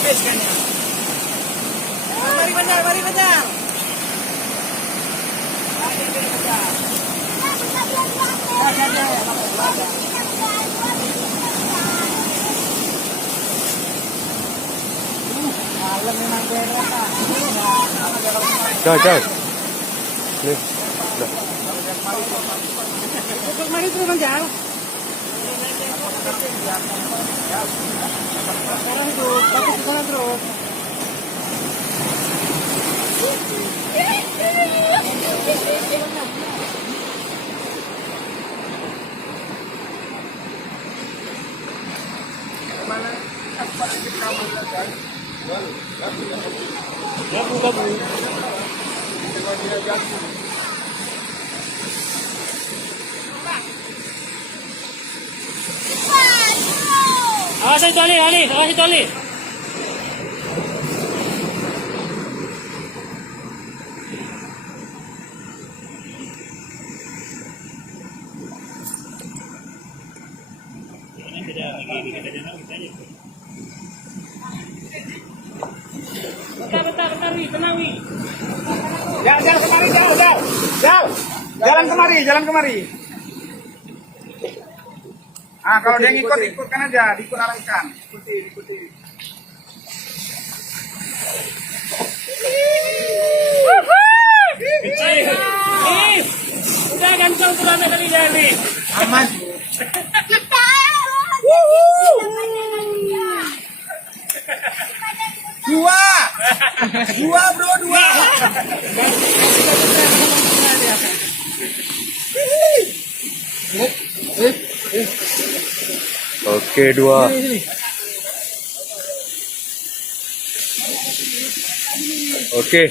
habiskannya. Mari Bandar, mari Bandar. Mari Bandar. Malam memang berat. Jangan. Nih. Mari terus Bandar. Sekarang terus, bagus di sana terus. Gabu. Awas itu Ali, awas itu Ali. Bentar, Wi, tenang Wi. Jalan kemari, jauh. Jalan kemari. Ah, kalau dia ikutkan aja, diikut arahkan. Ikuti. Kecil. Udah ganteng pulangnya kali ini. Aman. Dua bro. Oke, 2. Oke.